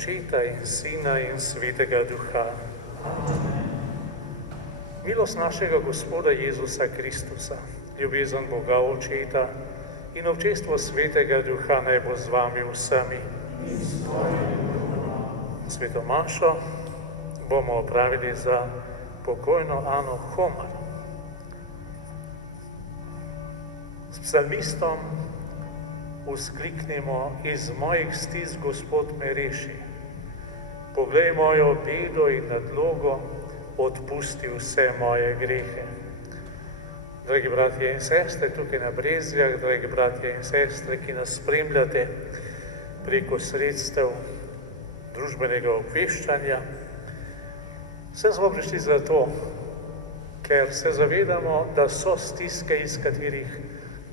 Očeta in Sina in Svetega Duha. Milost našega Gospoda Jezusa Kristusa, ljubezen Boga Očeta in občestvo Svetega Duha naj bo z vami vsemi. Sveto mašo bomo opravili za pokojno Ano Homar. S psalmistom vzkliknimo: iz mojih stisk Gospod me reši. Poglej mojo bedo in nadlogo, odpusti vse moje grehe. Dragi bratje in sestre, tukaj na Brezjah, dragi bratje in sestre, ki nas spremljate preko sredstev družbenega obveščanja, sem smo prišli zato, ker se zavedamo, da so stiske, iz katerih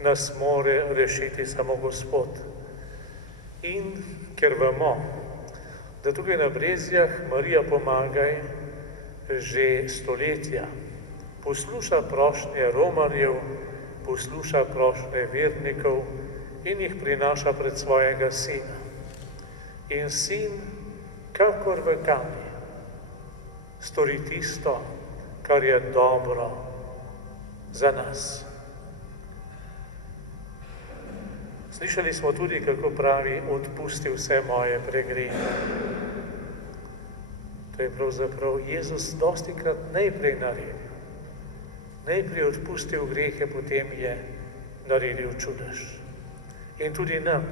nas more rešiti samo Gospod. In ker vemo, da tukaj na Brezjah Marija Pomagaj že stoletja posluša prošnje romarjev, posluša prošnje vernikov in jih prinaša pred svojega Sina. In Sin, kakor v kamni, stori tisto, kar je dobro za nas. Slišali smo tudi, kako pravi: odpusti vse moje pregrehe. To je pravzaprav Jezus dostikrat najprej naredil. Najprej odpustil grehe, potem je naredil čudež. In tudi nam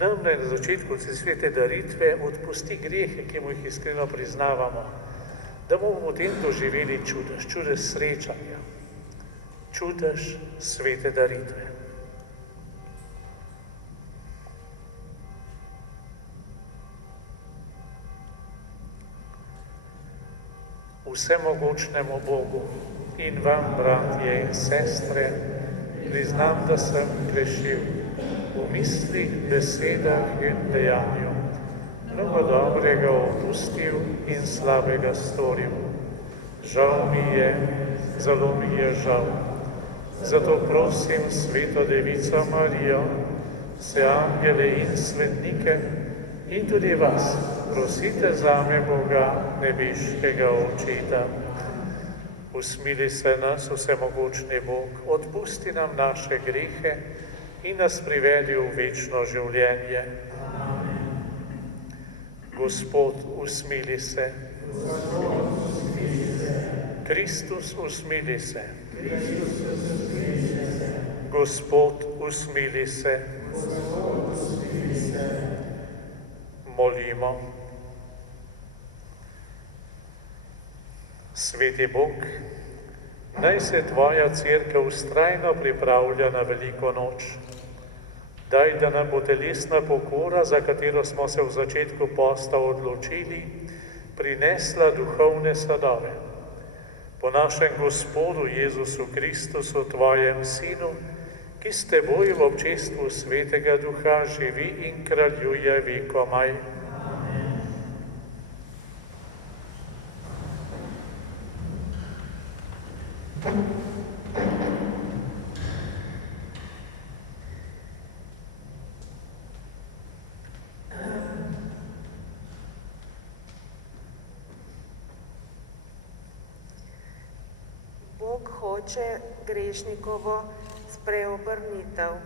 naj na začetku svete daritve odpusti grehe, ki mu jih iskreno priznavamo, da bomo potem doživeli čudež, čudež srečanja, čudež svete daritve. Vsemogočnemu Bogu in vam, bratje in sestre, priznam, da sem grešil v mislih, besedah in dejanju, mnogo dobrega opustil in slabega storil. Žal mi je, zelo mi je žal. Zato prosim Sveto Devico Marijo, vse angele in svetnike in tudi vas, prosite zame Boga, nebeškega Očeta. Usmili se nas, vsemogočni Bog, odpusti nam naše grehe in nas privedi v večno življenje. Gospod, usmili se. Kristus, usmili se. Gospod, usmili se. Molimo. Sveti Bog, naj se Tvoja cerkev vztrajno pripravlja na veliko noč. Daj, da nam bo telesna pokora, za katero smo se v začetku posta odločili, prinesla duhovne sadove. Po našem Gospodu Jezusu Kristusu, Tvojem Sinu, ki s Teboj v občestvu Svetega Duha živi in kraljuje vekomaj. Bog hoče grešnikovo spreobrnitev.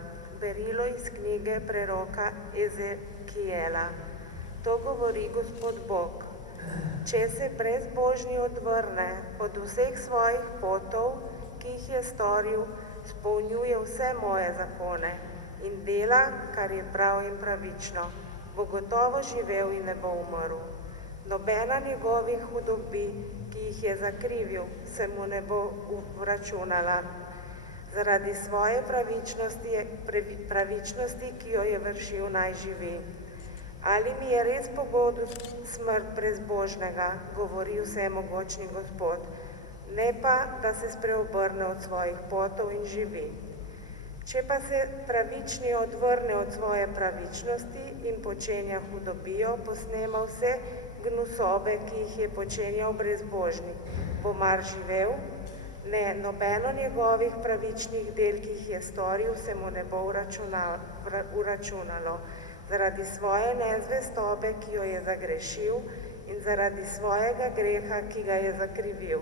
Berilo iz knjige preroka Ezekijela. To govori Gospod Bog. Če se brezbožni odvrne od vseh svojih potov, ki jih je storil, spolnjuje vse moje zakone in dela, kar je prav in pravično, bo gotovo živel in ne bo umrl. Nobena njegovih hudobi, ki jih je zakrivil, se mu ne bo vračunala. Zaradi svoje pravičnosti, ki jo je vršil, naj živi. Ali mi je res pogodu smrt brezbožnega, govori vsemogočni Gospod, ne pa, da se spreobrne od svojih potov in živi. Če pa se pravični odvrne od svoje pravičnosti in počenja hudobijo, posnema vse gnusobe, ki jih je počenjal brezbožni, bo mar živel? Ne, nobeno njegovih pravičnih del, ki jih je storil, se mu ne bo uračunalo. zaradi svoje nezvestobe, ki jo je zagrešil, in zaradi svojega greha, ki ga je zakrivil.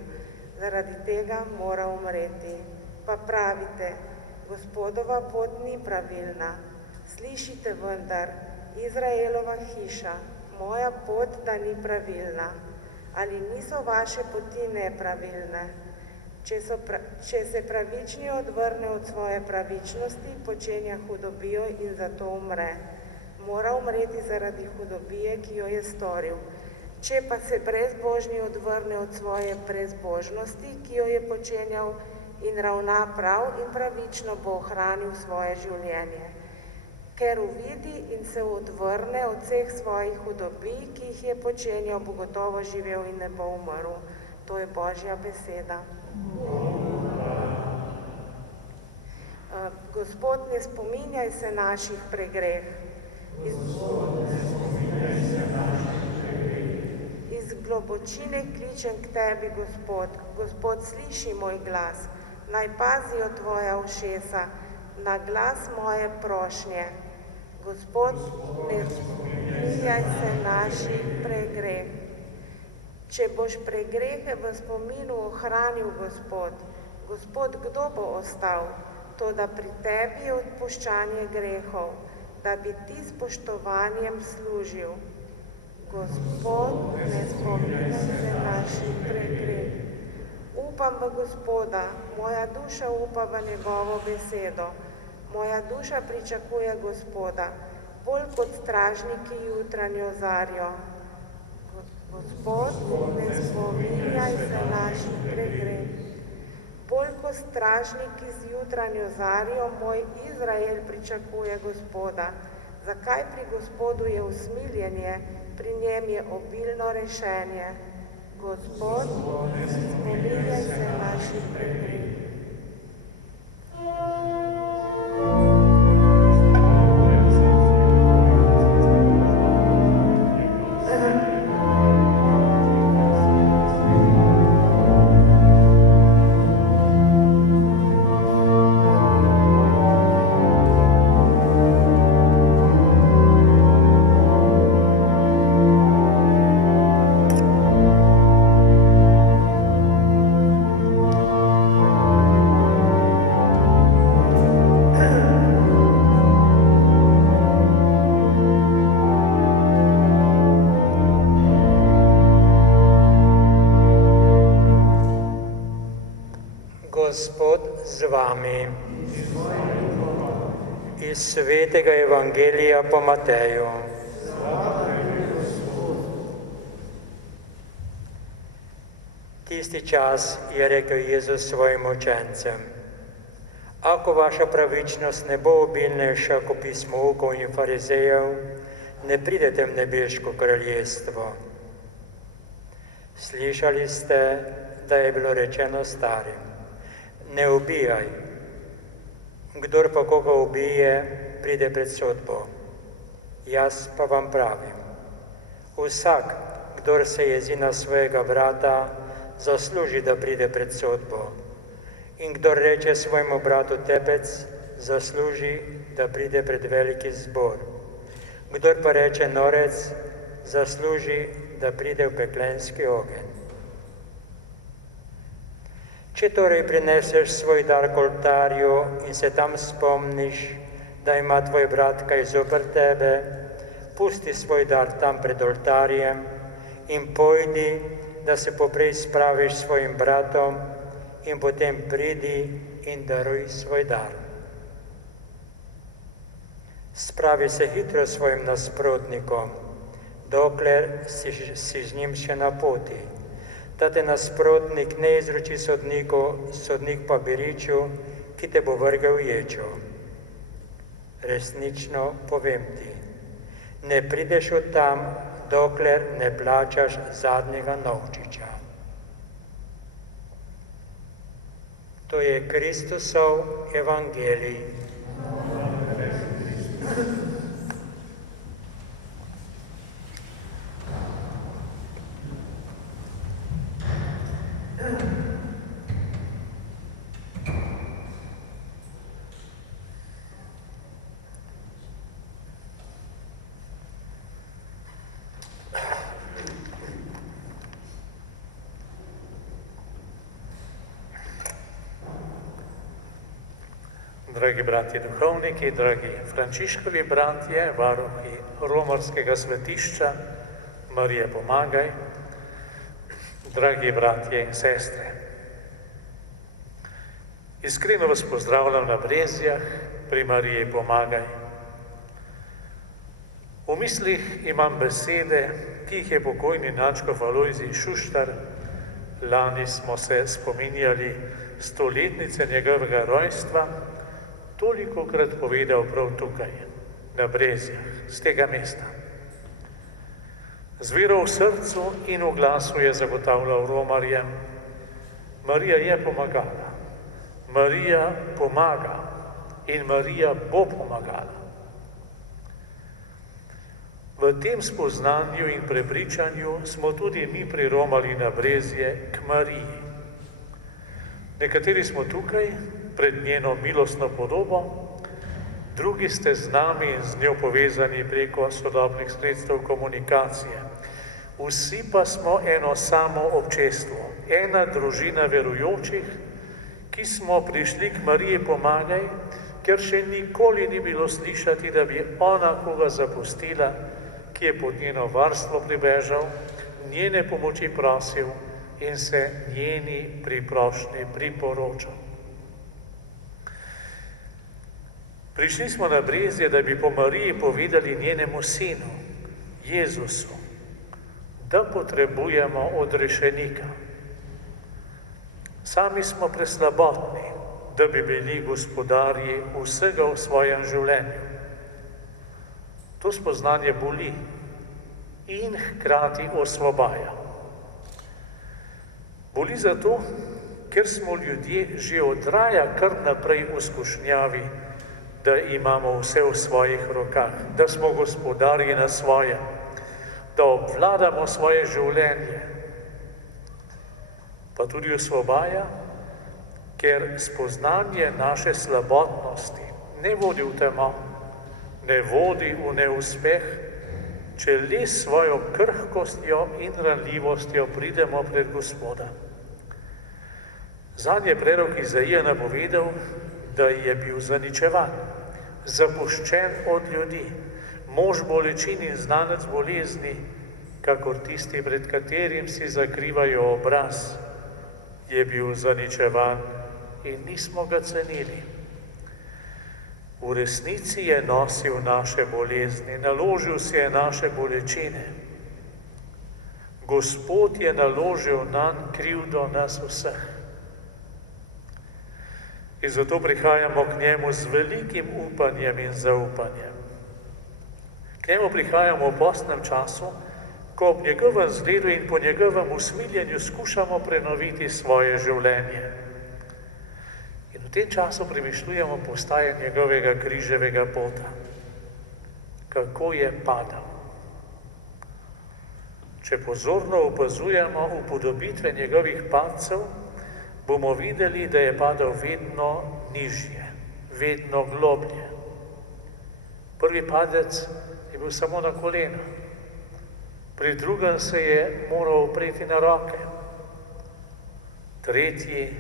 Zaradi tega mora umreti. Pa pravite, Gospodova pot ni pravilna. Slišite vendar, Izraelova hiša, moja pot, da ni pravilna. Ali niso vaše poti nepravilne? Če se pravični odvrne od svoje pravičnosti, počenja hudobijo in zato umre. Mora umreti zaradi hudobije, ki jo je storil. Če pa se brezbožni odvrne od svoje brezbožnosti, ki jo je počenjal, in ravna prav in pravično, bo ohranil svoje življenje. Ker uvidi in se odvrne od vseh svojih hudobij, ki jih je počenjal, bo gotovo živel in ne bo umrl. To je Božja beseda. Gospod, ne spominjaj se naših pregreh. Iz globočine kličem k tebi, Gospod. Gospod, sliši moj glas. Naj pazijo tvoja ušesa na glas moje prošnje. Gospod, ne spominjaj se naših pregreh. Če boš pregrehe v spominu ohranil, Gospod, kdo bo ostal? Toda pri tebi je odpuščanje grehov, da bi ti spoštovanjem služil. Gospod, ne spominjaj se naših pregreh. Upam v Gospoda, moja duša upa v njegovo besedo. Moja duša pričakuje Gospoda, bolj kot stražniki jutranjo zarjo. Gospod, ne spominjaj se naših pregreh. Bolj kot stražniki z jutranjo zarjo, moj Izrael pričakuje Gospoda. Zakaj pri Gospodu je usmiljenje, pri njem je obilno rešenje. Gospod, ne spominjaj se naših pregreh. Gospod z vami. Iz svetega Evangelija po Mateju. Tisti čas je rekel Jezus svojim učencem: Ako vaša pravičnost ne bo obilnejša kot pismoukov in farizejev, ne pridete v nebeško kraljestvo. Slišali ste, da je bilo rečeno starim: Ne ubijaj. Kdor pa koga ubije, pride pred sodbo. Jaz pa vam pravim, vsak, kdor se jezi na svojega brata, zasluži, da pride pred sodbo. In kdor reče svojemu bratu tepec, zasluži, da pride pred veliki zbor. Kdor pa reče norec, zasluži, da pride v peklenski ogenj. Če torej prineseš svoj dar k oltarju in se tam spomniš, da ima tvoj brat kaj zoper tebe, pusti svoj dar tam pred oltarjem in pojdi, da se poprej spraviš s svojim bratom in potem pridi in daruj svoj dar. Spravi se hitro s svojim nasprotnikom, dokler si z njim še na poti, da te nasprotnik ne izroči sodniku, sodnik pa biriču, ki te bo vrgel v ječo. Resnično povem ti, ne prideš od tam, dokler ne plačaš zadnjega novčiča. To je Kristusov evangelij. Dragi bratje duhovniki, dragi Frančiškovi bratje, varuhi romarskega svetišča, Marije pomagaj, dragi bratje in sestre. Iskreno vas pozdravljam na Brezjah pri Mariji pomagaj. V mislih imam besede, ki jih je pokojni nadškof Alojzij Šuštar. Lani smo se spominjali 100-letnice njegovega rojstva, tolikokrat povedal prav tukaj, na Brezjah, z tega mesta. Z vero v srcu in v glasu je zagotavljal romarjem: Marija je pomagala, Marija pomaga in Marija bo pomagala. V tem spoznanju in prepričanju smo tudi mi priromali na Brezje k Mariji. Nekateri smo tukaj pred njeno milostno podobo, drugi ste z nami in z njo povezani preko sodobnih sredstev komunikacije. Vsi pa smo eno samo občestvo, ena družina verujočih, ki smo prišli k Mariji pomagaj, ker še nikoli ni bilo slišati, da bi ona koga zapustila, ki je pod njeno varstvo pribežal, njene pomoči prosil in se njeni priprošnji priporočal. Prišli smo na Brezje, da bi po Mariji povedali njenemu sinu, Jezusu, da potrebujemo odrešenika. Sami smo preslabotni, da bi bili gospodarji vsega v svojem življenju. To spoznanje boli in hkrati osvobaja. Boli zato, ker smo ljudje že od raja kar naprej v skušnjavi, da imamo vse v svojih rokah, da smo gospodarji na svoje, da obvladamo svoje življenje. Pa tudi osvobaja, ker spoznanje naše slabotnosti ne vodi v temo, ne vodi v neuspeh, če le s svojo krhkostjo in ranljivostjo pridemo pred Gospoda. Zanj je prerok Izaija napovedal, da je bil zaničevan, zapuščen od ljudi, mož bolečin in znanec bolezni, kakor tisti, pred katerim si zakrivajo obraz, je bil zaničevan in nismo ga cenili. V resnici je nosil naše bolezni, naložil si je naše bolečine. Gospod je naložil nanj krivdo nas vseh. In zato prihajamo k njemu z velikim upanjem in zaupanjem. K njemu prihajamo v postnem času, ko ob njegovem zgledu in po njegovem usmiljenju skušamo prenoviti svoje življenje. In v tem času premišljujemo postaje njegovega križevega pota. Kako je padal. Če pozorno opazujemo upodobitve njegovih padcev, bomo videli, da je padal vedno nižje, vedno globlje. Prvi padec je bil samo na kolena, pri drugem se je moral opreti na roke, tretji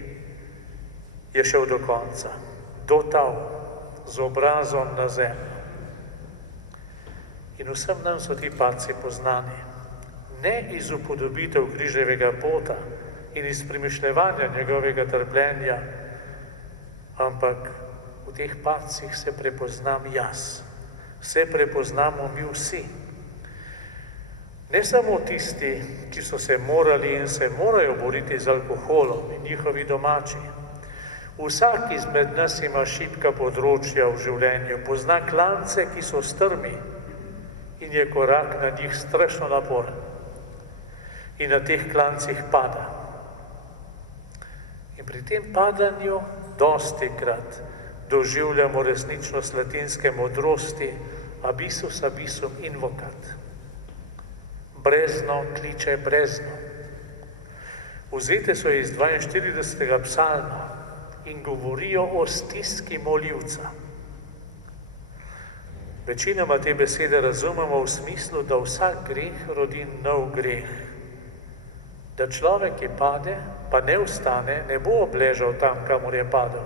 je šel do konca, do tal, z obrazom na zemljo. In vsem nam so ti padci poznani, ne iz upodobitev križevega pota in iz premišljevanja njegovega trpljenja, ampak v teh padcih se prepoznam jaz, se prepoznamo mi vsi. Ne samo tisti, ki so se morali in se morajo boriti z alkoholom in njihovi domači. Vsak izmed nas ima šibka področja v življenju, pozna klance, ki so strmi in je korak na njih strašno naporen. In na teh klancih pada. In pri tem padanju dostikrat doživljamo resničnost latinske modrosti abyssus abyssum invocat. Brezno kliče brezno. Vzete so iz 42. psalma in govorijo o stiski moljivca. Večinoma te besede razumemo v smislu, da vsak greh rodi nov greh. Da človek, ki pade, pa ne vstane, ne bo obležal tam, kamor je padel,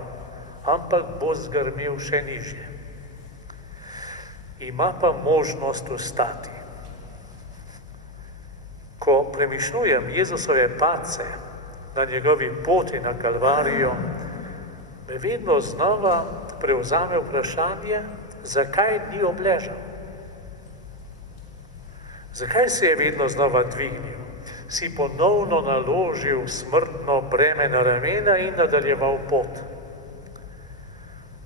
ampak bo zgrmel še nižje. Ima pa možnost ostati. Ko premišljujem Jezusove padce na njegovi poti na Kalvarijo, me vedno znova prevzame vprašanje, zakaj ni obležal. Zakaj se je vedno znova dvignil, si ponovno naložil smrtno breme na ramena in nadaljeval pot.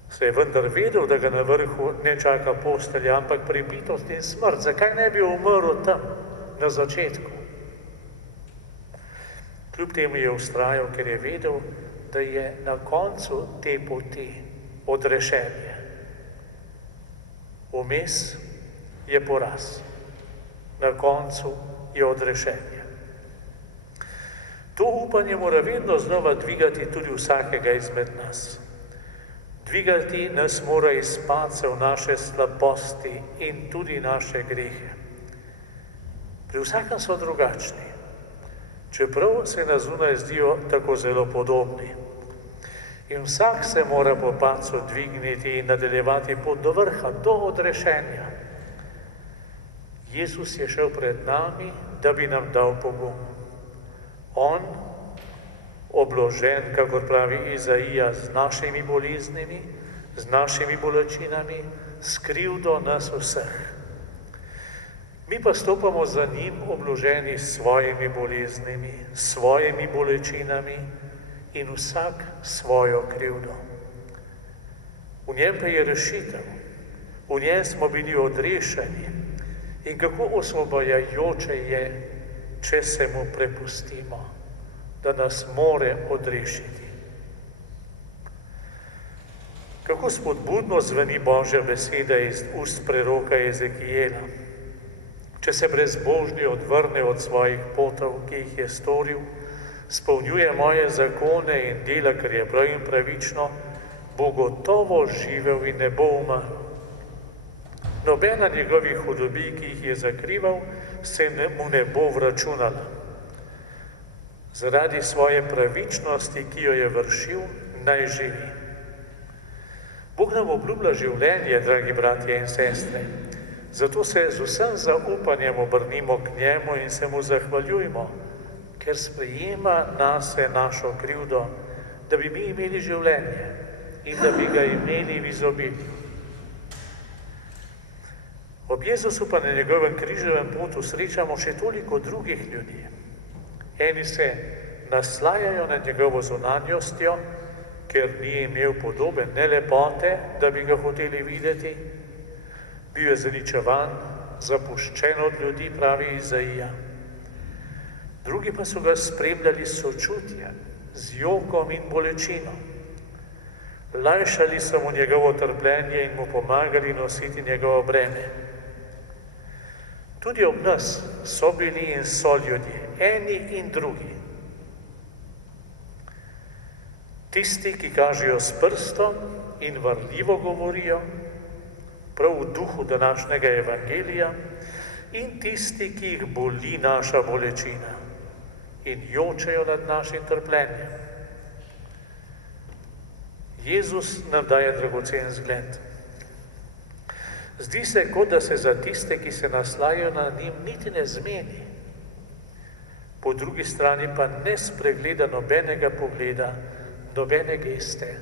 Se je vendar vedel, da ga na vrhu ne čaka postelja, ampak pribitost in smrt. Zakaj ne bi umrl tam, na začetku? Kljub temu je vztrajal, ker je vedel, da je na koncu te poti odrešenje. Vmes je poraz. Na koncu je odrešenje. To upanje mora vedno znova dvigati tudi vsakega izmed nas. Dvigati nas mora iz padcev naše slabosti in tudi naše grehe. Pri vsakem so drugačni, čeprav se na zunaj zdijo tako zelo podobni. In vsak se mora po padcu dvigniti in nadaljevati pot do vrha, do odrešenja. Jezus je šel pred nami, da bi nam dal pogum. On, obložen, kakor pravi Izaija, z našimi boleznimi, z našimi bolečinami, s krivdo nas vseh. Mi pa stopamo za njim obloženi s svojimi boleznimi, s svojimi bolečinami in vsak svojo krivdo. V njem pa je rešitev, v njem smo bili odrešeni in kako osvobajajoče je, če se mu prepustimo, da nas more odrešiti. Kako spodbudno zveni Božja beseda iz ust preroka Ezekijela. Če se brezbožni odvrne od svojih potov, ki jih je storil, spolnjuje moje zakone in dela, kar je prav in pravično, bo gotovo živel in ne bo umrl. Nobena njegovih hudobij, ki jih je zakrival, se mu ne bo vračunala. Zaradi svoje pravičnosti, ki jo je vršil, naj živi. Bog nam obljublja življenje, dragi bratje in sestre. Zato se z vsem zaupanjem obrnimo k njemu in se mu zahvaljujmo, ker sprejema nase našo krivdo, da bi mi imeli življenje in da bi ga imeli v izobilju. Ob Jezusu pa na njegovem križevem potu srečamo še toliko drugih ljudi. Eni se naslajajo nad njegovo zunanjostjo, ker ni imel podobe ne lepote, da bi ga hoteli videti. Bil je zaničevan, zapuščen od ljudi, pravi Izaija. Drugi pa so ga spremljali s sočutjem, z jokom in bolečino. Lajšali so mu njegovo trpljenje in mu pomagali nositi njegovo breme. Tudi ob nas so bili in so ljudje, eni in drugi. Tisti, ki kažejo s prstom in varljivo govorijo, prav v duhu današnjega evangelija, in tisti, ki jih boli naša bolečina in jočejo nad našim trpljenjem. Jezus nam daje dragocen zgled. Zdi se, kot da se za tiste, ki se naslajajo na njim, niti ne zmeni. Po drugi strani pa ne spregleda nobenega pogleda, nobene geste,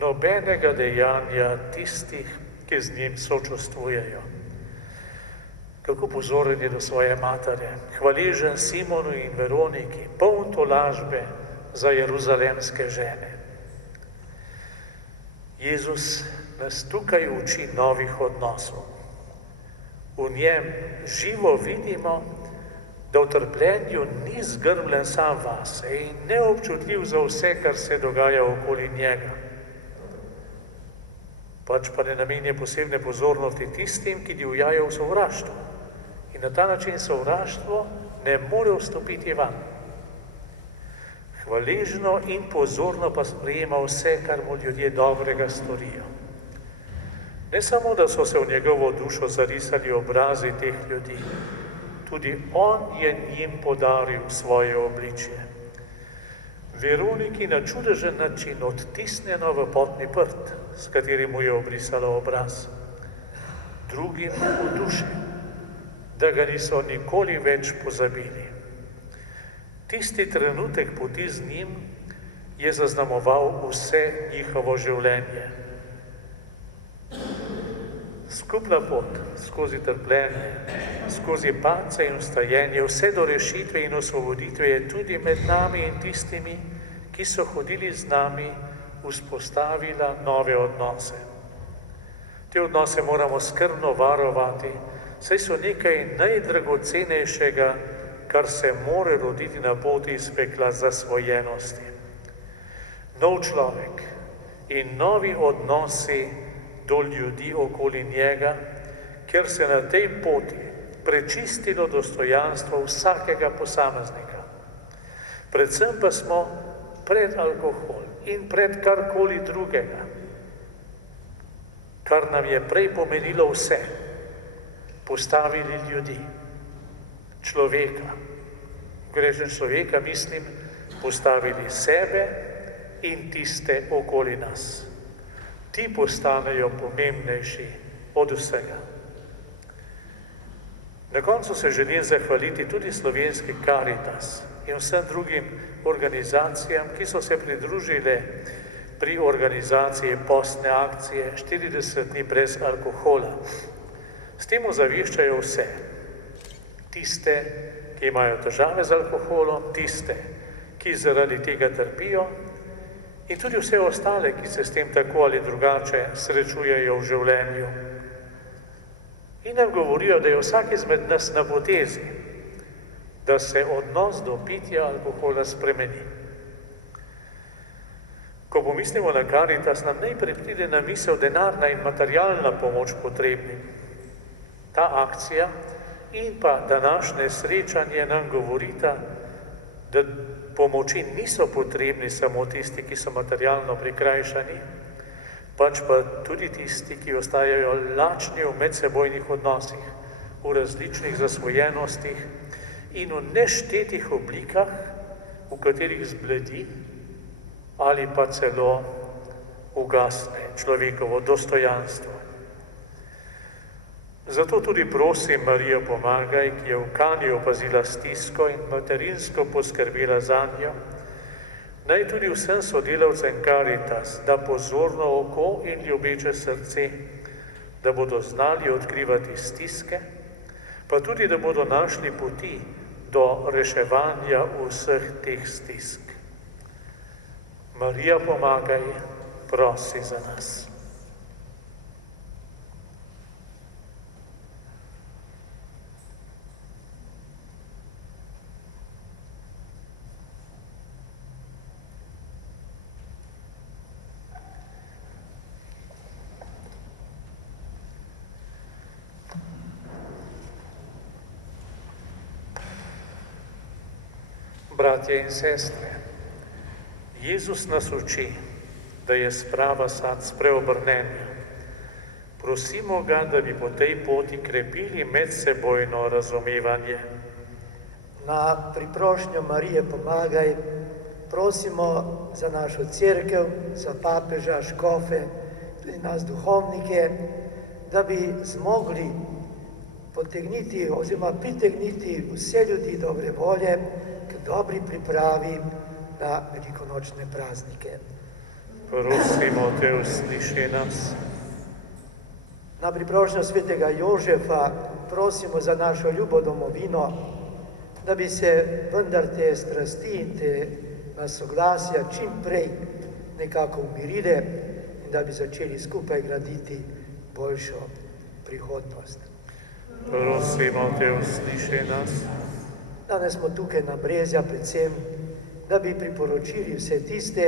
nobenega dejanja tistih, ki z njim sočustvujejo. Kako pozoren je do svoje matere, hvaležen Simonu in Veroniki, poln tolažbe za jeruzalemske žene. Jezus nas tukaj uči novih odnosov. V njem živo vidimo, da v trpljenju ni zgrmljen sam vase in neobčutljiv za vse, kar se dogaja okoli njega. Pač pa ne namenja posebne pozornosti tistim, ki divjajo v sovraštvu. In na ta način sovraštvo ne more vstopiti van. Hvaležno in pozorno pa sprejema vse, kar mu ljudje dobrega storijo. Ne samo, da so se v njegovo dušo zarisali obrazi teh ljudi, tudi on je njim podaril svoje obličje. Veroniki na čudežen način odtisnjeno v potni prt, s katerim mu je obrisala obraz. Drugim v duši, da ga niso nikoli več pozabili. Tisti trenutek poti z njim je zaznamoval vse njihovo življenje. Skupna pot skozi trpljenje, skozi padce in vstajenje, vse do rešitve in osvoboditve je tudi med nami in tistimi, ki so hodili z nami, vzpostavila nove odnose. Te odnose moramo skrbno varovati, saj so nekaj najdragocenejšega, kar se more roditi na poti iz pekla zasvojenosti. Nov človek in novi odnosi do ljudi okoli njega, ker se na tej poti prečistilo dostojanstvo vsakega posameznika. Predvsem pa smo pred alkohol in pred karkoli drugega, kar nam je prej pomenilo vse, postavili ljudi, človeka. Grešen človeka, mislim, postavili sebe in tiste okoli nas. Ti postanejo pomembnejši od vsega. Na koncu se želim zahvaliti tudi slovenski Karitas in vsem drugim organizacijam, ki so se pridružile pri organizaciji postne akcije 40 dni brez alkohola. S tem ozaveščajo vse, tiste, ki imajo težave z alkoholom, tiste, ki zaradi tega trpijo, in tudi vse ostale, ki se s tem tako ali drugače srečujejo v življenju. In nam govorijo, da je vsak izmed nas na potezi, da se odnos do pitja alkohola spremeni. Ko pomislimo na Karitas, nam najprej pride na misel denarna in materialna pomoč potrebnim. Ta akcija in pa današnje srečanje nam govorita, da pomoči niso potrebni samo tisti, ki so materialno prikrajšani, pač pa tudi tisti, ki ostajajo lačni v medsebojnih odnosih, v različnih zasvojenostih in v neštetih oblikah, v katerih zbledi ali pa celo ugasne človekovo dostojanstvo. Zato tudi prosim Marijo pomagaj, ki je v Kanji opazila stisko in materinsko poskrbela zanjo, naj tudi vsem sodelavcem Karitas da pozorno oko in ljubeče srce, da bodo znali odkrivati stiske, pa tudi, da bodo našli poti do reševanja vseh teh stisk. Marija pomagaj, prosi za nas. Bratje in sestre, Jezus nas uči, da je sprava sad spreobrnenja. Prosimo ga, da bi po tej poti krepili medsebojno razumevanje. Na priprošnjo Marije pomagaj, prosimo za našo cerkev, za papeža, škofe, tudi nas duhovnike, da bi zmogli potegniti oziroma pritegniti vse ljudi dobre volje k dobri pripravi na velikonočne praznike. Prosimo te, usliši nas. Na priprošnjo svetega Jožefa prosimo za našo ljubo domovino, da bi se vendar te strasti in te nasoglasja čim prej nekako umirile in da bi začeli skupaj graditi boljšo prihodnost. Prosimo te, usliši nas. Danes smo tukaj na Brezja predvsem, da bi priporočili vse tiste,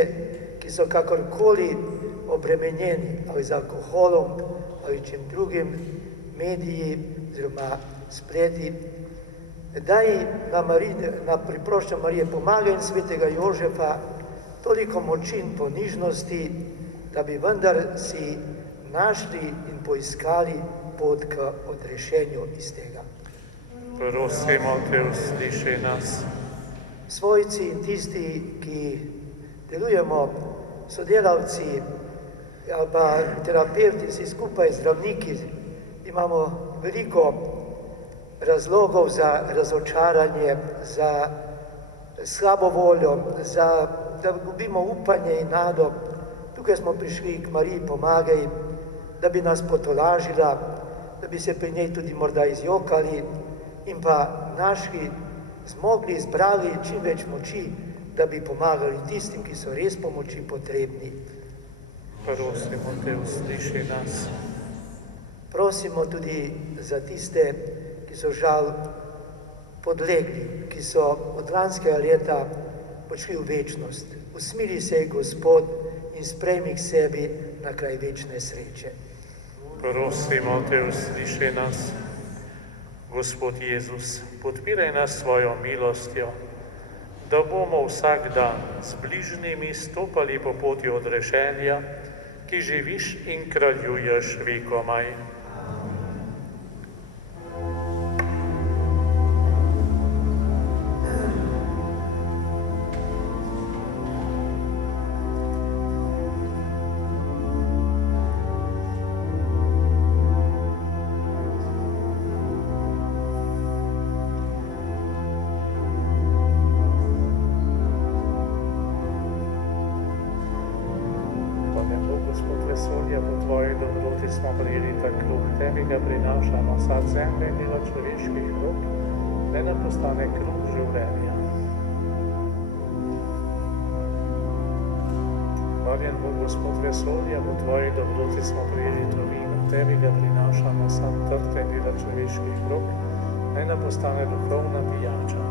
ki so kakorkoli obremenjeni ali z alkoholom ali čim drugim, mediji oziroma spleti, daj na priprošnjo Marije pomagaj in svetega Jožefa toliko moči in ponižnosti, da bi vendar si našli in poiskali pot k odrešenju iz tega. Prosimo te, usliši nas. Svojci in tisti, ki delujemo sodelavci ali pa terapevti, vsi skupaj zdravniki, imamo veliko razlogov za razočaranje, za slabo voljo, da gubimo upanje in nado. Tukaj smo prišli k Mariji Pomagaj, da bi nas potolažila, da bi se pri njej tudi morda izjokali in pa našli, zmogli, izbrali čim več moči, da bi pomagali tistim, ki so res pomoči potrebni. Prosimo te, usliši nas. Prosimo tudi za tiste, ki so žal podlegli, ki so od lanskega leta odšli v večnost. Usmili se, Gospod, in sprejmi k sebi na kraj večne sreče. Prosimo te, usliši nas. Gospod Jezus, podpiraj nas svojo milostjo, da bomo vsak dan z bližnjimi stopali po poti odrešenja, ki živiš in kraljuješ vekomaj. Gospod vesolja, po tvoji dobroti smo prijeli ta kruh, tebi ga prinašamo, sad zemlje in delo človeških rok, da nam postane kruh življenja. Hvaljen bo Gospod vesolja, po tvoji dobroti smo prijeli to vino, tebi ga prinašamo, sad trte in delo človeških rok, da nam postane duhovna pijača.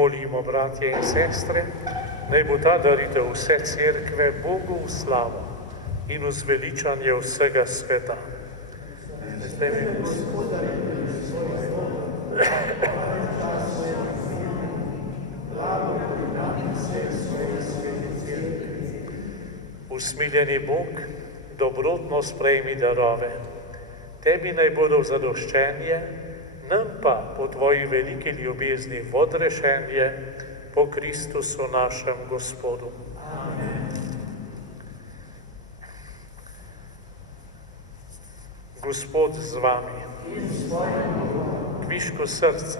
Molimo, bratje in sestre, naj bo ta daritev vse cerkve Bogu v slavo in v zveličanje vsega sveta. Usmiljeni Bog, dobrotno sprejmi darove. Tebi naj bodo v zadoščenje, nam pa po tvoji veliki ljubezni v odrešenje po Kristusu našem Gospodu. Amen. Gospod z vami, kvišku srca,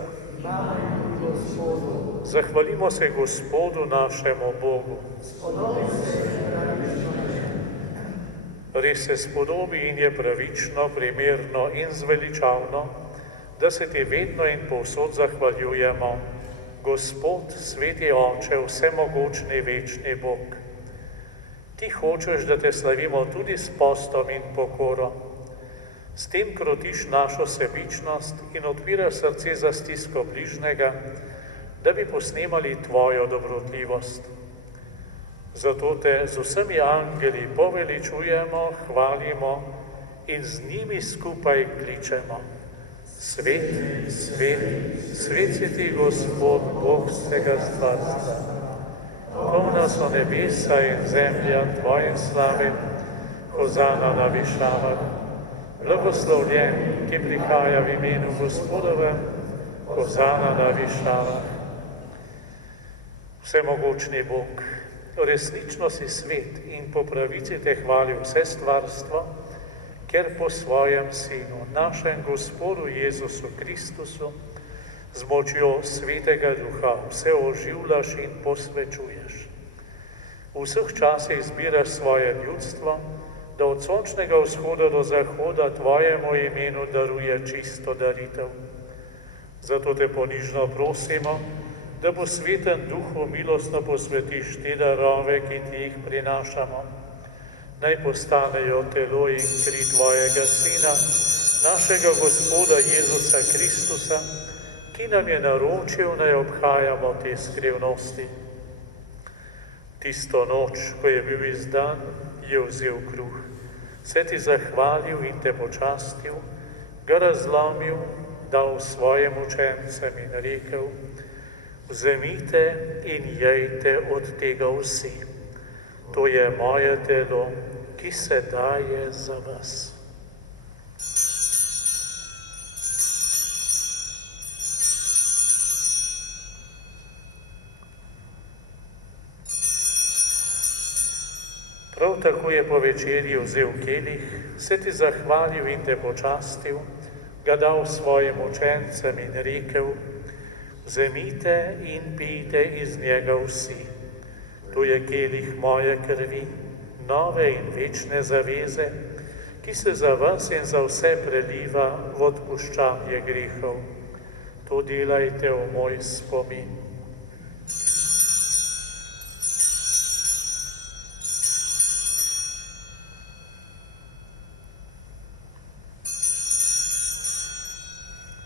zahvalimo se Gospodu našemu Bogu. Res se spodobi in je pravično, primerno in zveličavno, da se ti vedno in povsod zahvaljujemo, Gospod, sveti Oče, vsemogočni, večni Bog. Ti hočeš, da te slavimo tudi s postom in pokoro. S tem krotiš našo sebičnost in odpiraš srce za stisko bližnjega, da bi posnemali tvojo dobrotljivost. Zato te z vsemi angeli poveličujemo, hvalimo in z njimi skupaj kličemo. Svet, svet, svet si ti, Gospod, Bog vsega stvarstva. Polna so nebesa in zemlja tvojim slave, hozana na višavah. Blagoslovljen, ki prihaja v imenu Gospodovem, hozana na višavah. Vsemogočni Bog, resnično si svet in po pravici te hvali vse stvarstvo, ker po svojem Sinu, našem Gospodu Jezusu Kristusu, z močjo Svetega Duha vse oživljaš in posvečuješ. V vseh časih zbiraš svoje ljudstvo, da od sončnega vzhoda do zahoda tvojemu imenu daruje čisto daritev. Zato te ponižno prosimo, da po Svetem Duhu milostno posvetiš te darove, ki ti jih prinašamo. Naj postanejo telo in kri tvojega Sina, našega Gospoda Jezusa Kristusa, ki nam je naročil, naj obhajamo te skrivnosti. Tisto noč, ko je bil izdan, je vzel kruh, se ti zahvalil in te počastil, ga razlomil dal svojim učencem in rekel: Vzemite in jejte od tega vsi. To je moje telo, ki se daje za vas. Prav tako je po večerji vzel kelih, se ti zahvalil in te počastil, ga dal svojim učencem in rekel: Vzemite in pijte iz njega vsi. To je kelih moje krvi, nove in večne zaveze, ki se za vas in za vse preliva v odpuščanje grehov. To delajte v moj spomin.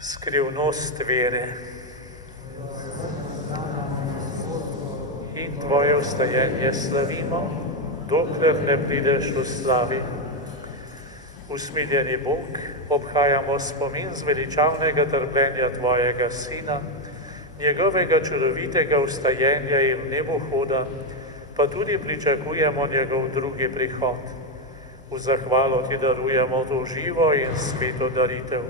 Skrivnost vere in tvoje vstajenje slavimo, dokler ne prideš v slavi. Usmiljeni Bog, obhajamo spomin zveličavnega trpljenja tvojega Sina, njegovega čudovitega vstajenja in nebohoda, pa tudi pričakujemo njegov drugi prihod. V zahvalo ti darujemo to živo in sveto daritev.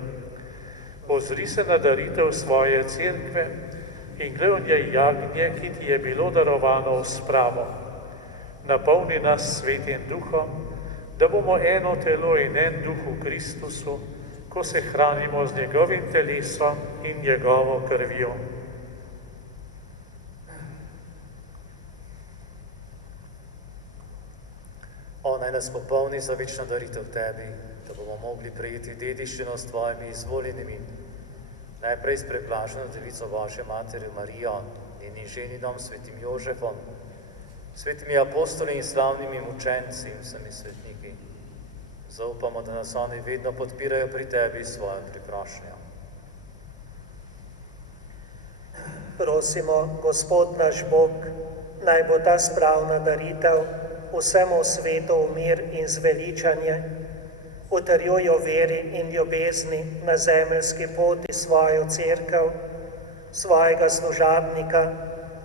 Ozri se na daritev svoje cerkve in glej v njej jagnje, ki ti je bilo darovano v spravo. Napolni nas svetim duhom, da bomo eno telo in en duh v Kristusu, ko se hranimo z njegovim telesom in njegovo krvjo. O, naj nas popolni za večno daritev tebi, da bomo mogli prejeti dediščino s tvojimi izvoljenimi, najprej s preblaženo devico Božjo Materjo Marijo in njenim ženinom svetim Jožefom, svetimi apostoli in slavnimi mučenci in vsemi svetniki. Zaupamo, da nas oni vedno podpirajo pri tebi s svojo priprošnjo. Prosimo, Gospod naš Bog, naj bo ta spravna daritev vsemu svetu v mir in zveličanje, utrjujo veri in ljubezni na zemeljski poti svojo cerkev, svojega služabnika,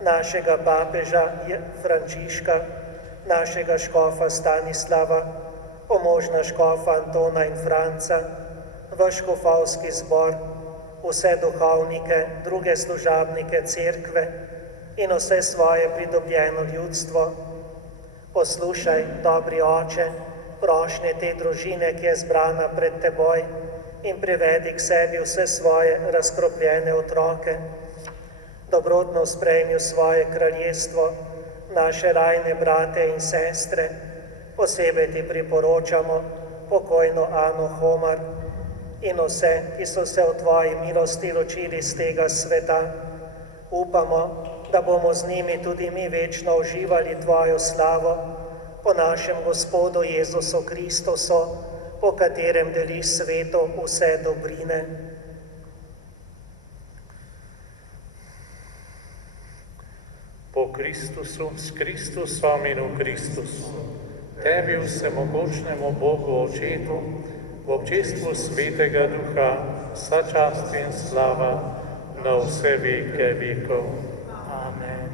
našega papeža Frančiška, našega škofa Stanislava, pomožna škofa Antona in Franca, vaš škofovski zbor, vse duhovnike, druge služabnike cerkve in vse svoje pridobljeno ljudstvo. Poslušaj, dobri oče, prošnje te družine, ki je zbrana pred teboj, in privedi k sebi vse svoje razkropljene otroke. Dobrotno sprejmi v svoje kraljestvo naše rajne brate in sestre, posebej ti priporočamo pokojno Ano Homar in vse, ki so se v tvoji milosti ločili z tega sveta. Upamo, da bomo z njimi tudi mi večno uživali tvojo slavo po našem Gospodu Jezusu Kristusu, po katerem deliš svetu vse dobrine. Po Kristusu, s Kristusom in v Kristusu, tebi vsemogočnemu Bogu Očetu, v občestvu Svetega Duha, vsa čast in slava na vse veke vekov. Amen.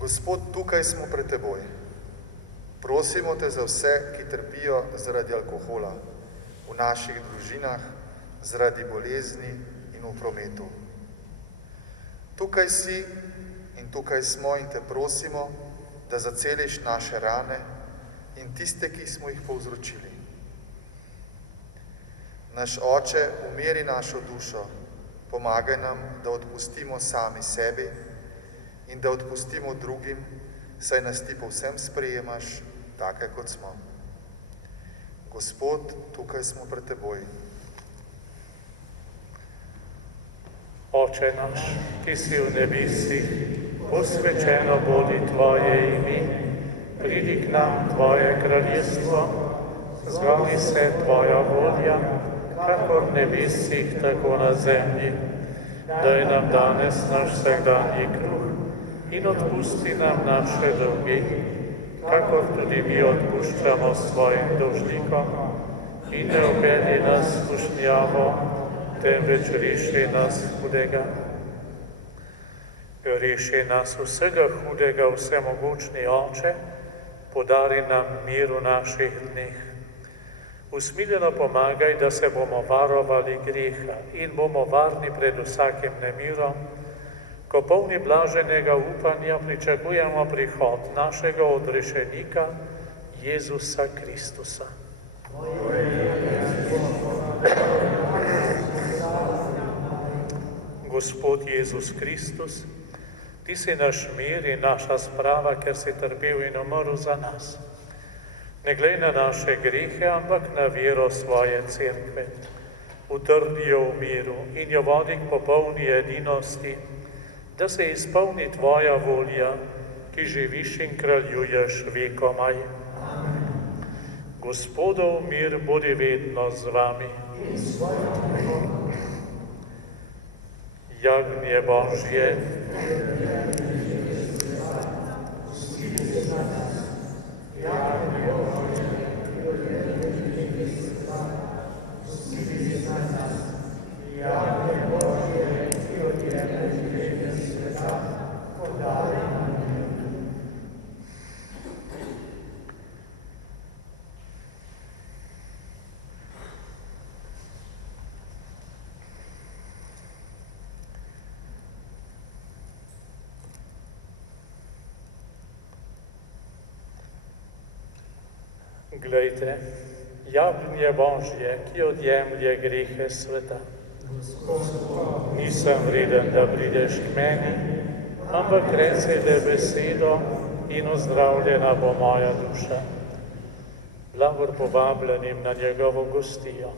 Gospod, tukaj smo pred teboj. Prosimo te za vse, ki trpijo zaradi alkohola, v naših družinah, zaradi bolezni in v prometu. Tukaj si in tukaj smo in te prosimo, da zaceliš naše rane in tiste, ki smo jih povzročili. Naš Oče, umiri našo dušo, pomagaj nam, da odpustimo sami sebi in da odpustimo drugim, saj nas ti povsem sprejemaš, take kot smo. Gospod, tukaj smo pred teboj. Oče naš, ki si v nebesih, posvečeno bodi tvoje ime, pridi k nam tvoje kraljestvo, zgodi se tvoja volja, kakor v nebesih, tako na zemlji. Daj nam danes naš vsakdanji kruh in odpusti nam naše dolge, kakor tudi mi odpuščamo svojim dolžnikom in ne upelji nas v skušnjavo, temveč reši nas hudega. Reši nas vsega hudega, vsemogočni Oče, podari nam mir v naših dneh. Usmiljeno pomagaj, da se bomo varovali greha in bomo varni pred vsakim nemirom, ko polni blaženega upanja pričakujemo prihod našega odrešenika, Jezusa Kristusa. Gospod Jezus Kristus, Ti si naš mir in naša sprava, ker si trpel in umrl za nas. Ne glej na naše grehe, ampak na vero svoje cerkve. Utrdi jo v miru in jo vodi k popolni edinosti, da se izpolni Tvoja volja, ki živiš in kraljuješ vekomaj. Gospodov mir bodi vedno z vami. Jagnje Božje, glejte, jagnje Božje, ki odjemlje grehe sveta. Nisem vreden, da prideš k meni, ampak reci le besedo in ozdravljena bo moja duša. Blagor povabljenim na njegovo gostijo.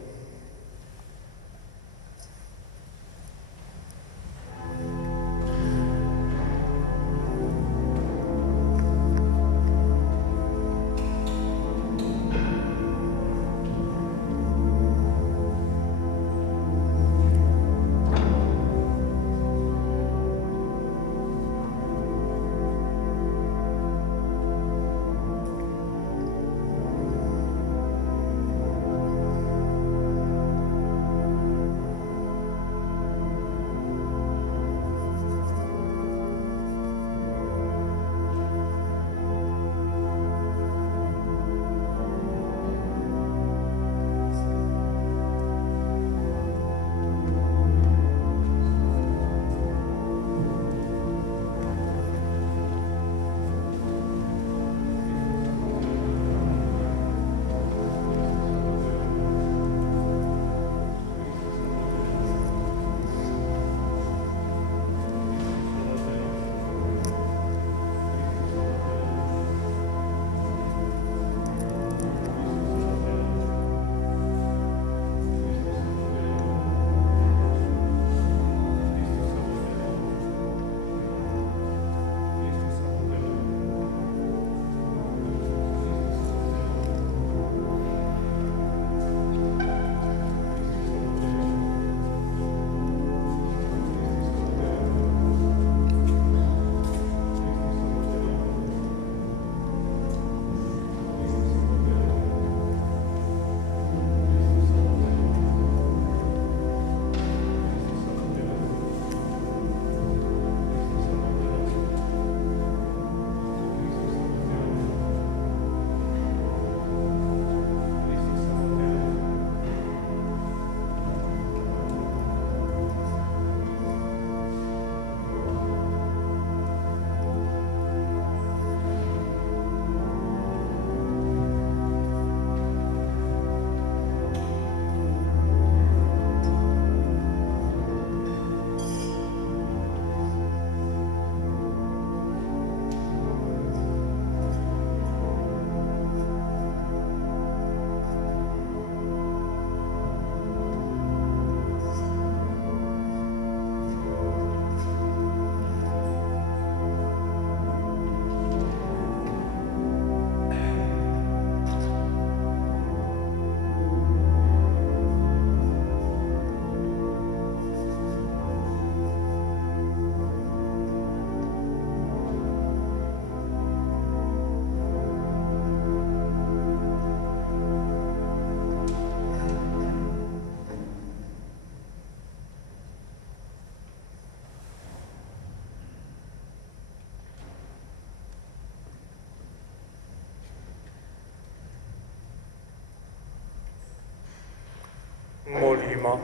Molimo.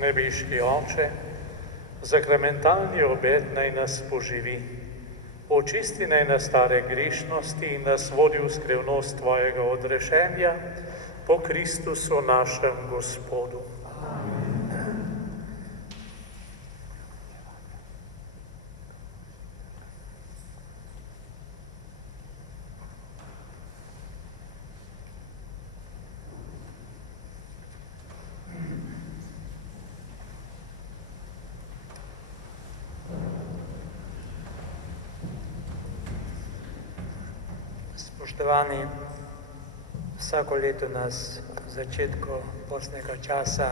Nebeški Oče, zakramentalni obet naj nas poživi. Očisti naj nas stare grešnosti in nas vodi v skrivnost Tvojega odrešenja po Kristusu našem Gospodu. Spoštovani, vsako leto nas v začetku postnega časa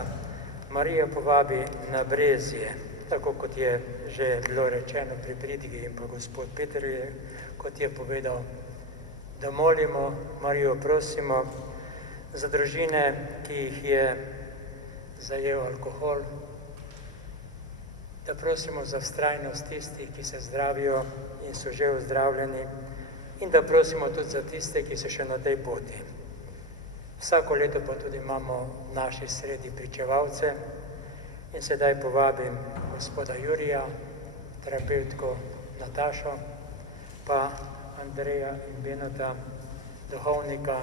Marija povabi na brezje, tako kot je že bilo rečeno pri pridigi in pa gospod Peter je, kot je povedal, da molimo Marijo, prosimo za družine, ki jih je zajel alkohol, da prosimo za vztrajnost tistih, ki se zdravijo in so že ozdravljeni, in da prosimo tudi za tiste, ki so še na tej poti. Vsako leto pa tudi imamo v naši sredi pričevalce in sedaj povabim gospoda Jurija, terapevtko Natašo, pa Andreja in Benota, duhovnika,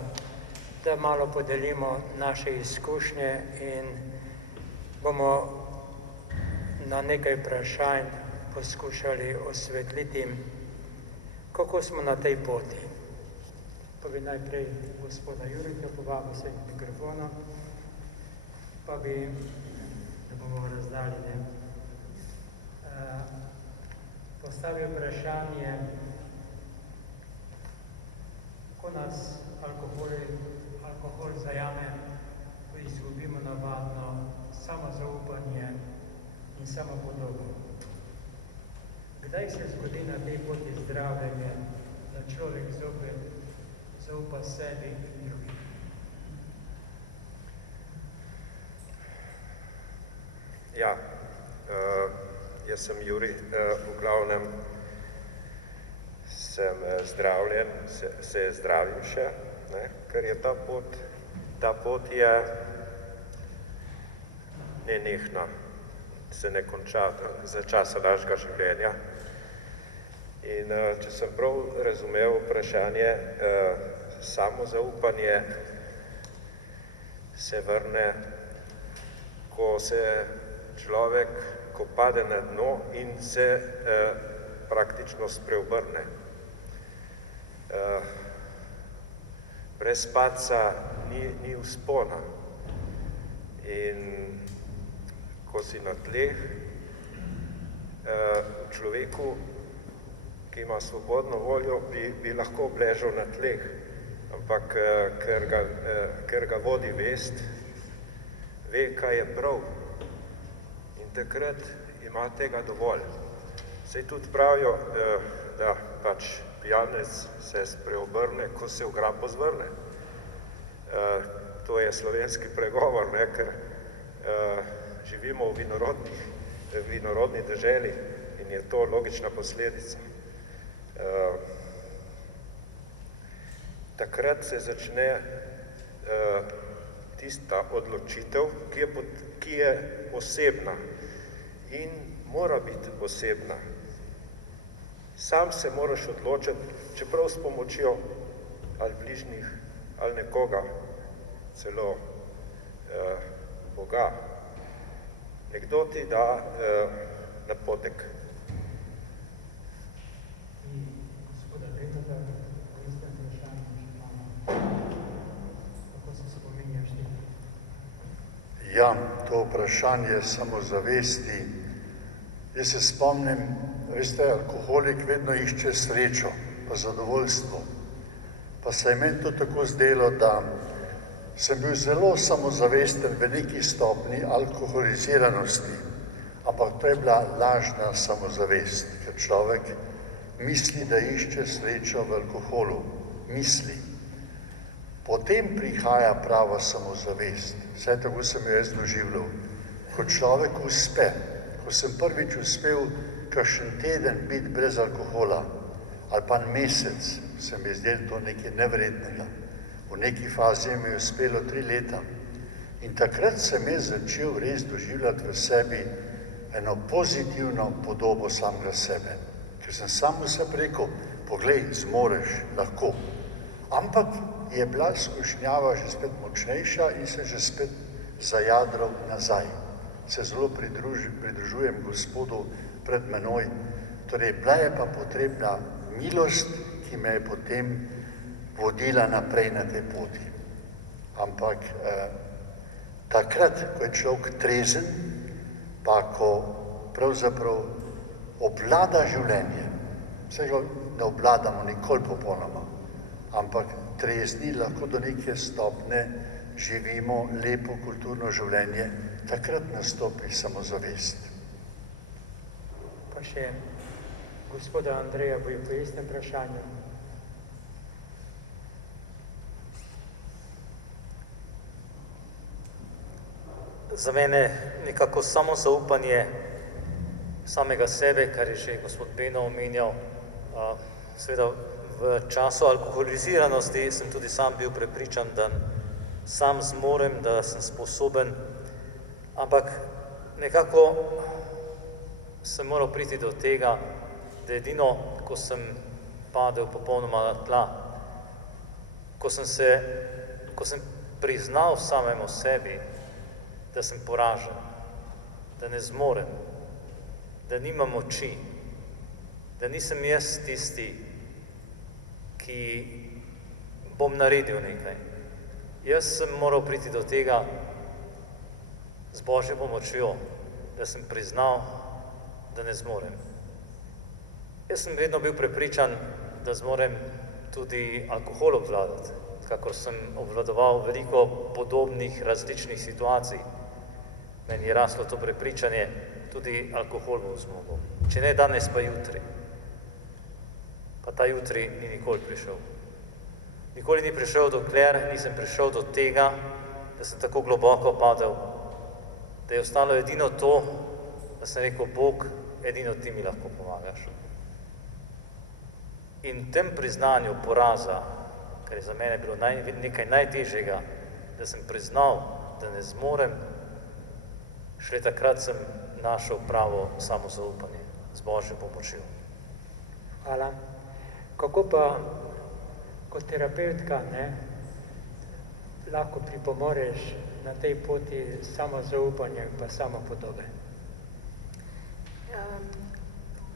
da malo podelimo naše izkušnje in bomo na nekaj vprašanj poskušali osvetliti, kako smo na tej poti. Pa bi najprej gospoda Jurika povabil se k mikrofonu, pa bi, da bomo razdaljeni, postavil vprašanje, ko nas alkohol zajame, ko izgubimo navadno samozaupanje in samopodobo. Kdaj se zgodi na tej poti zdravljenja, da človek zopet zaupa sebi in drugim? Ja, jaz sem Juri, v glavnem sem zdravljen, se zdravim še, ne, ker je ta pot je nenehna, se ne konča za časa našega življenja. In če sem prav razumel vprašanje, samozaupanje se vrne, ko se človek, ko pade na dno in se praktično spreobrne. Brez padca ni vzpona. In ko si na tleh, človeku, ki ima svobodno voljo, bi lahko obležal na tleh, ampak ker ga vodi vest, ve, kaj je prav. In takrat ima tega dovolj. Saj tudi pravijo, da pač pijanec se spreobrne, ko se v grapo zvrne. To je slovenski pregovor, ne, ker živimo v vinorodni deželi in je to logična posledica. Takrat se začne tista odločitev, ki je osebna in mora biti osebna. Sam se moraš odločiti, čeprav s pomočjo ali bližnjih, ali nekoga, celo Boga. Nekdo ti da napotek. Gospoda Benota, po istem vprašanju še imamo. Kako se spominjaš ti? Ja, to vprašanje samozavesti. Jaz se spomnim, veste, alkoholik vedno išče srečo, pa zadovoljstvo. Pa se je meni to tako zdelo, da sem bil zelo samozavesten v neki stopni alkoholiziranosti, ampak to je bila lažna samozavest, ker človek misli, da išče srečo v alkoholu. Misli. Potem prihaja prava samozavest. Vsaj tako sem jo jaz doživljal. Ko človek uspe, ko sem prvič uspel kakšen teden biti brez alkohola, ali pa mesec, se mi je zdelo to nekaj nevrednega. V neki fazi mi je uspelo 3 leta. In takrat sem jaz začel res doživljati v sebi eno pozitivno podobo samega sebe. Ker sem sam v sebi rekel, poglej, zmoreš, lahko. Ampak je bila skušnjava že spet močnejša in sem že spet zajadral nazaj. Se zelo pridružujem Gospodu pred menoj. Torej, bila je pa potrebna milost, ki me je potem vodila naprej na tej poti. Ampak takrat, ko je človek trezen, pa ko pravzaprav obvlada življenje, vsega ne obvladamo nikoli popolnoma, ampak trezni lahko do neke stopne živimo lepo kulturno življenje, takrat nastopi samozavest. Pa še gospoda Andreja bo je po istem vprašanju. Za mene nekako samozaupanje samega sebe, kar je že gospod Beno omenjal, seveda v času alkoholiziranosti sem tudi sam bil prepričan, da sam zmorem, da sem sposoben, ampak nekako sem moral priti do tega, da edino, ko sem padel popolnoma na tla, ko sem priznal samemu sebi, da sem poražen, da ne zmorem, da nimam moči, da nisem jaz tisti, ki bom naredil nekaj. Jaz sem moral priti do tega z Božjo pomočjo, da sem priznal, da ne zmorem. Jaz sem vedno bil prepričan, da zmorem tudi alkohol obvladati, kakor sem obvladoval veliko podobnih različnih situacij. Meni je raslo to prepričanje, tudi alkohol bom zmogel. Če ne danes, pa jutri. Pa ta jutri ni nikoli prišel. Nikoli ni prišel, dokler nisem prišel do tega, da sem tako globoko padel, da je ostalo edino to, da sem rekel, Bog, edino ti mi lahko pomagaš. In v tem priznanju poraza, kar je za mene bilo nekaj najtežjega, da sem priznal, da ne zmorem, šele takrat sem našel pravo samozaupanje z Božjo pomočjo. Hvala. Kako pa kot terapeutka lahko pripomoreš na tej poti samozaupanja pa samopodobe?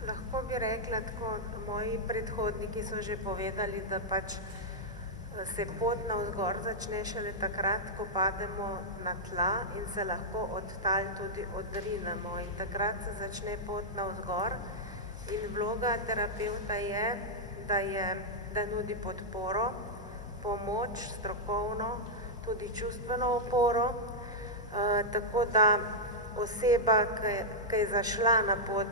Lahko bi rekla, tako moji predhodniki so že povedali, da pač se pot navzgor začne šele takrat, ko pademo na tla in se lahko od tal tudi odrinemo. In takrat se začne pot navzgor in vloga terapevta je, da nudi podporo, pomoč, strokovno, tudi čustveno oporo, tako da oseba, ki je zašla na pot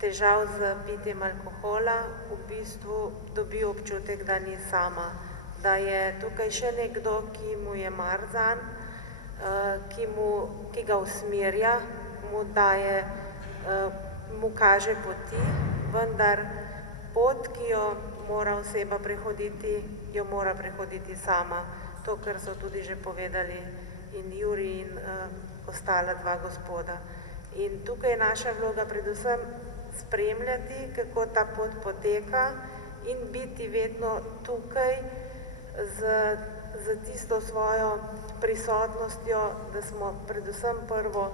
težav z pitjem alkohola, v bistvu dobi občutek, da ni sama, da je tukaj še nekdo, ki mu je mar zanj, ki ga usmerja, mu kaže poti, vendar pot, ki jo mora oseba prehoditi, jo mora prehoditi sama. To, kar so tudi že povedali in Juri in ostala dva gospoda. In tukaj je naša vloga predvsem spremljati, kako ta pot poteka in biti vedno tukaj z tisto svojo prisotnostjo, da smo predvsem prvo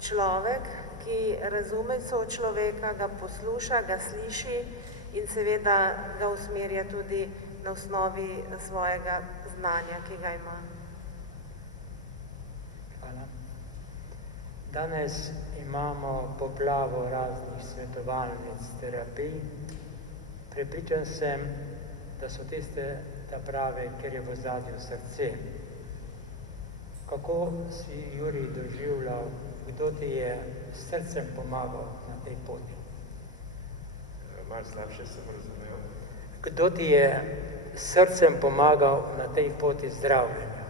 človek, ki razume sočloveka, ga posluša, ga sliši in seveda ga usmerja tudi na osnovi svojega znanja, ki ga ima. Hvala. Danes imamo poplavo raznih svetovalnic, terapij. Prepričan sem, da so tiste ta prave, ker je v ozadju srce. Kako si, Juri, doživljal, kdo ti je s srcem pomagal na tej poti? Malo slabše sem razumel. Kdo ti je s srcem pomagal na tej poti zdravljenja?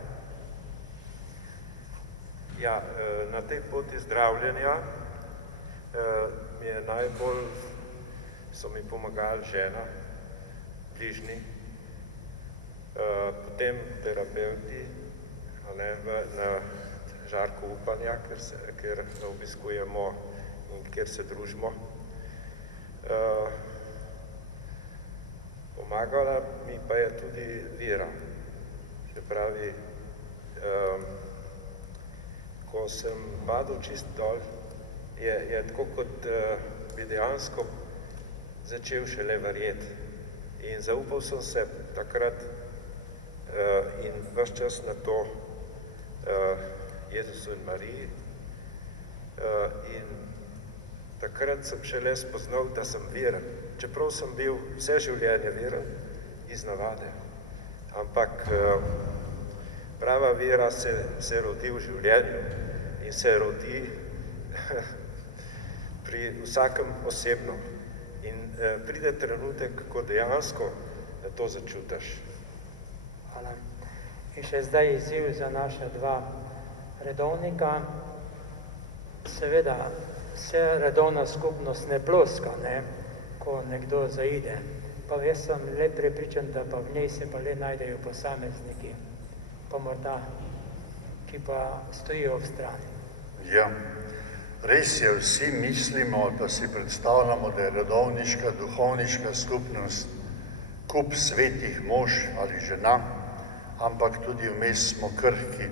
Ja, na tej poti zdravljenja so mi pomagali žena, bližnji, potem terapeuti, na žarku upanja, ker obiskujemo in kjer se družimo. Pomagala mi pa je tudi vera. Se pravi, ko sem padel čist dol, je tako, kot bi dejansko začel šele verjeti. In zaupal sem se takrat in ves čas na to Jezusu in Mariji. In takrat sem šele spoznal, da sem veren. Čeprav sem bil vse življenje veren iz navade. Ampak prava vera se rodi v življenju in se rodi pri vsakem osebno. In pride trenutek, ko dejansko to začutiš. Hvala. In še zdaj izziv za naša dva redovnika. Seveda, vse redovna skupnost ne ploska, ne, ko nekdo zaide. Pa jaz sem le prepričan, da pa v njej se pa le najdejo posamezniki, pa morda, ki pa stojijo ob strani. Ja, res je, vsi mislimo, da si predstavljamo, da je redovniška, duhovniška skupnost kup svetih mož ali žena, ampak tudi vmes smo krhki.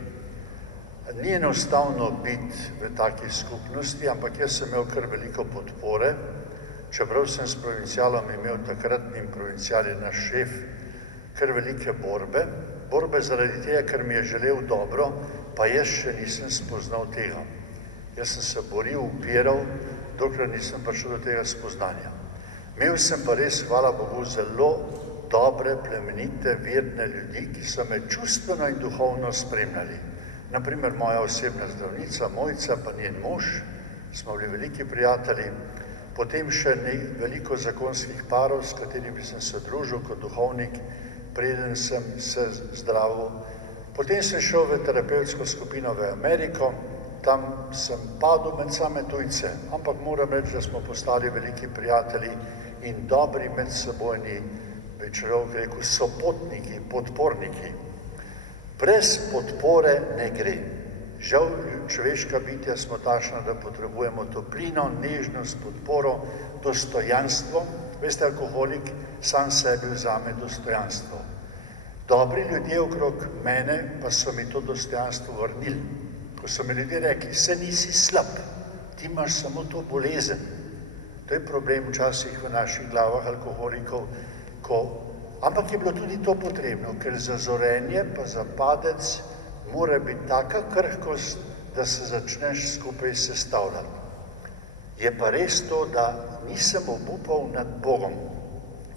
Ni enostavno biti v taki skupnosti, ampak jaz sem imel kar veliko podpore, čeprav sem s provincialom imel takratnim provincial je naš šef kar velike borbe zaradi tega, ker mi je želel dobro, pa jaz še nisem spoznal tega. Jaz sem se boril, upiral, dokler nisem prišel do tega spoznanja. Imel sem pa res, hvala Bogu, zelo dobre, plemenite, verne ljudi, ki so me čustveno in duhovno spremljali. Naprimer, moja osebna zdravnica, Mojca, pa njen mož, smo bili veliki prijatelji, potem še veliko zakonskih parov, s katerimi sem se družil kot duhovnik, preden sem se zdravil. Potem sem šel v terapevtsko skupino v Ameriko, tam sem padel med same tujce, ampak moram reči, da smo postali veliki prijatelji in dobri medsebojni, bi človek rekel, sopotniki, podporniki. Brez podpore ne gre. Žal, človeška bitja smo takšna, da potrebujemo toplino, nežnost, podporo, dostojanstvo. Veste, alkoholik sam sebi vzame dostojanstvo. Dobri ljudje okrog mene pa so mi to dostojanstvo vrnili. Ko so mi ljudje rekli, se nisi slab, ti imaš samo to bolezen. To je problem včasih v naših glavah alkoholikov, ampak je bilo tudi to potrebno, ker za zorenje pa za padec mora biti taka krhkost, da se začneš skupaj sestavljati. Je pa res to, da nisem obupal nad Bogom.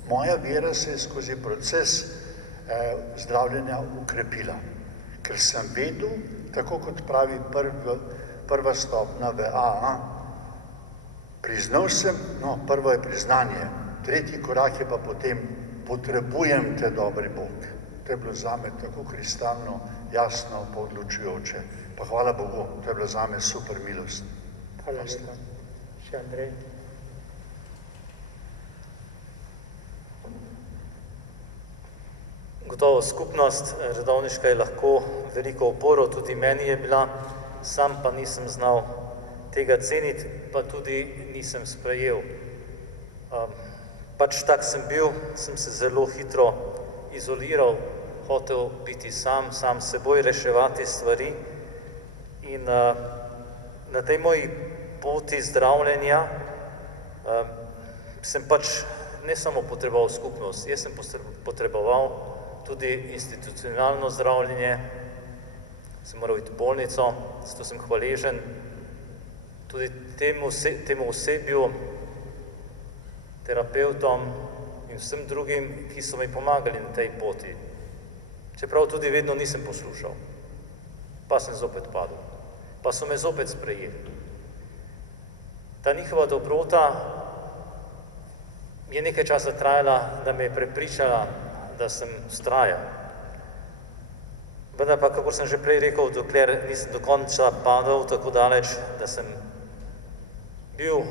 Moja vera se je skozi proces zdravljenja ukrepila, ker sem vedel, tako kot pravi prva stopnja v AA, priznal sem, prvo je priznanje, tretji korak je pa potem, potrebujem te, dobri Bog. To je bilo zame tako kristalno, jasno, pa odločujoče. Pa hvala Bogu, to je bila zame super milost. Hvala lepa. Še Andrej. Gotovo skupnost redovniška je lahko veliko oporo, tudi meni je bila, sam pa nisem znal tega ceniti, pa tudi nisem sprejel. Pač tak sem bil, sem se zelo hitro izoliral, hotel biti sam seboj, reševati stvari in na tej moji poti zdravljenja sem pač ne samo potreboval skupnost, jaz sem potreboval tudi institucionalno zdravljenje, sem moral iti v bolnico, zato sem hvaležen tudi temu osebju, terapeutom in vsem drugim, ki so mi pomagali na tej poti. Čeprav tudi vedno nisem poslušal, pa sem zopet padel, pa so me zopet sprejeli. Ta njihova dobrota je nekaj časa trajala, da me je prepričala, da sem vztrajal. Vendar pa, kakor sem že prej rekel, dokler nisem do konca padel tako daleč, da sem bil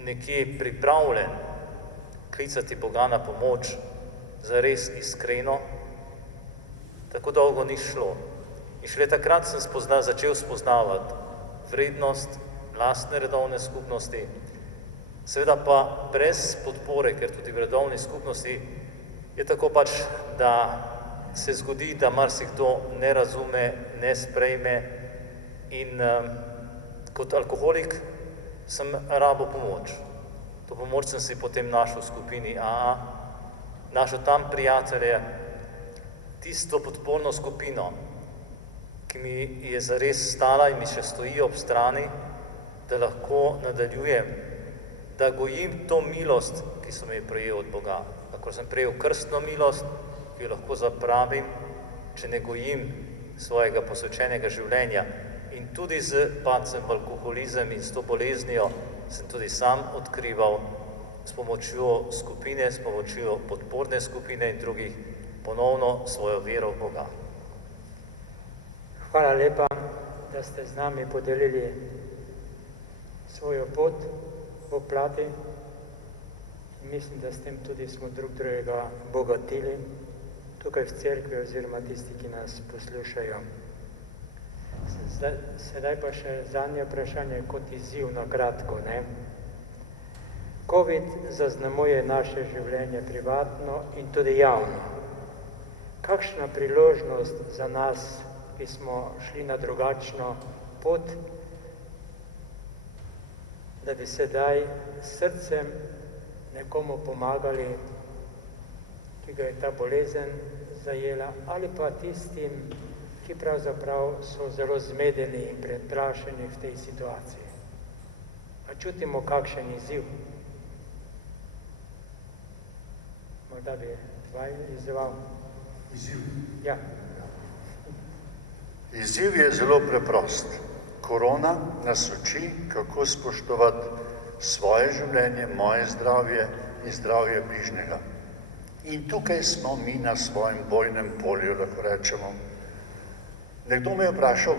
nekje pripravljen klicati Boga na pomoč, zares iskreno, tako dolgo ni šlo. In šele takrat sem začel spoznavati vrednost lastne redovne skupnosti, seveda pa brez podpore, ker tudi v redovni skupnosti je tako pač, da se zgodi, da marsikdo ne razume, ne sprejme in kot alkoholik sem rabo pomoč. To pomoč sem si potem našel v skupini AA, našel tam prijatelje, tisto podporno skupino, ki mi je zares stala in mi še stoji ob strani, da lahko nadaljujem, da gojim to milost, ki sem jo prejel od Boga. Lahko sem prejel krstno milost, ki jo lahko zapravim, če ne gojim svojega posvečenega življenja. In tudi z padcem v alkoholizem in s to boleznijo sem tudi sam odkrival s pomočjo skupine, s pomočjo podporne skupine in drugih ponovno svojo vero v Boga. Hvala lepa, da ste z nami podelili svojo pot v Plati. Mislim, da s tem tudi smo drug drugega bogatili tukaj v cerkvi oziroma tisti, ki nas poslušajo. Sedaj pa še zadnje vprašanje kot izziv na kratko. Covid zaznamuje naše življenje privatno in tudi javno. Kakšna priložnost za nas, ki smo šli na drugačno pot, da bi sedaj s srcem nekomu pomagali, ki ga je ta bolezen zajela, ali pa tistim, ki pravzaprav so zelo zmedeni in preplašeni v tej situaciji. A čutimo kakšen izziv? Morda bi Vaj izzival. Izziv. Ja. Izziv je zelo preprost. Korona nas uči, kako spoštovati svoje življenje, moje zdravje in zdravje bližnjega. In tukaj smo mi na svojem bojnem polju, lahko rečemo. Nekdo me je vprašal,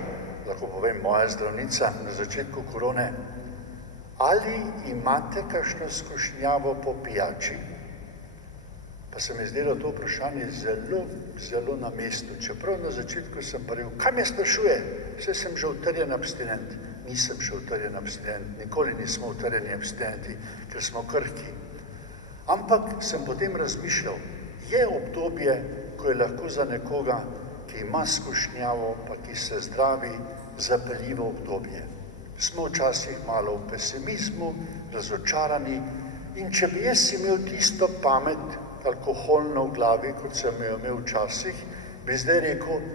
lahko povem moja zdravnica na začetku korone, ali imate kakšno skušnjavo po pijači? Pa se mi je zdelo to vprašanje zelo na mestu. Čeprav na začetku sem pa rekel, kaj me sprašuje? Saj sem že utrjen abstinent. Nisem še utrjen abstinent, nikoli nismo utrjeni abstinenti, ker smo krhki. Ampak sem potem razmišljal, je obdobje, ko je lahko za nekoga, ki ima skušnjavo, pa ki se zdravi, zapeljivo obdobje. Smo včasih malo v pesimizmu, razočarani in če bi jaz imel tisto pamet alkoholno v glavi, kot sem jo imel včasih, bi zdaj rekel,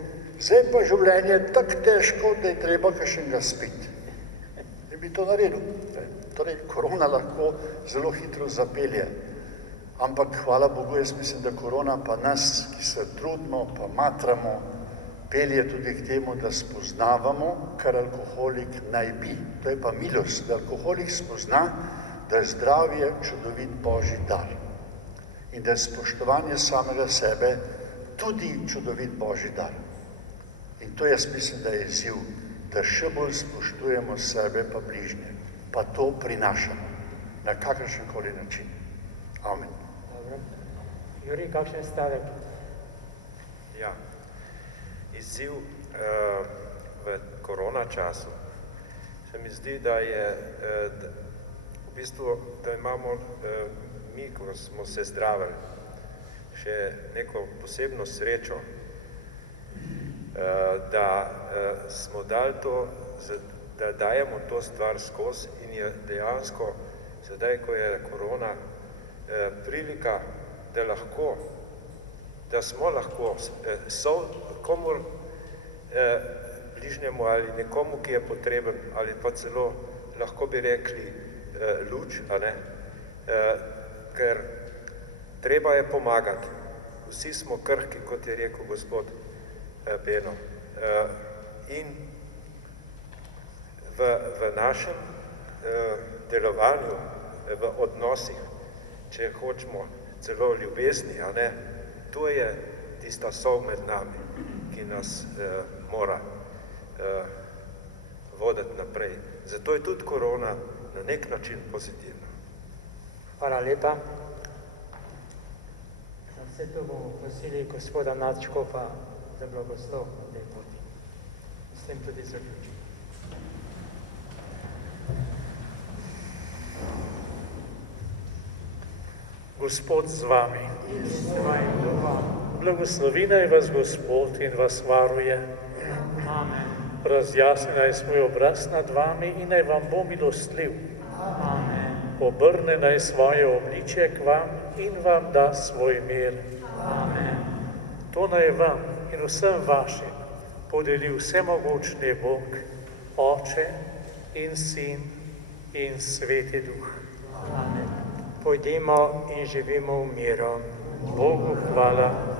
zdaj pa življenje je tako težko, da je treba kakšnega spiti. In bi to naredil. Torej, korona lahko zelo hitro zapelje. Ampak hvala Bogu, jaz mislim, da korona pa nas, ki se trudimo, pa matramo, pelje tudi k temu, da spoznavamo, kar alkoholik naj bi. To je pa milost, da alkoholik spozna, da je zdravje čudovit Božji dar. In da je spoštovanje samega sebe tudi čudovit Božji dar. In to jaz mislim, da je izziv, da še bolj spoštujemo sebe pa bližnje. Pa to prinašamo na kakršenkoli način. Amen. Juri, kakšen stavek? Ja, izziv v korona času se mi zdi, da je v bistvu, da imamo mi, ko smo se zdravili, še neko posebno srečo, da smo dali to, da dajemo to stvar skozi in je dejansko sedaj, ko je korona, prilika, da smo lahko komur bližnjemu ali nekomu, ki je potreben, ali pa celo lahko bi rekli luč, ker treba je pomagati. Vsi smo krhki, kot je rekel gospod Beno. In v našem delovanju, v odnosih, če hočemo celo ljubezni, to je tista sol med nami, ki nas mora voditi naprej. Zato je tudi korona na nek način pozitivna. Hvala lepa. Na vse to bomo prosili gospoda nadškofa za blagoslov na tej poti. S tem tudi zaključim. Gospod z vami. Blagoslovi naj vas Gospod in vas varuje. Amen. Razjasni naj svoj obraz nad vami in naj vam bo milostljiv. Amen. Obrne naj svoje obličje k vam in vam da svoj mir. Amen. To naj vam in vsem vašim podeli vsemogočni Bog, Oče in Sin in Sveti Duh. Amen. Pojdimo in živimo v miru. Bogu hvala.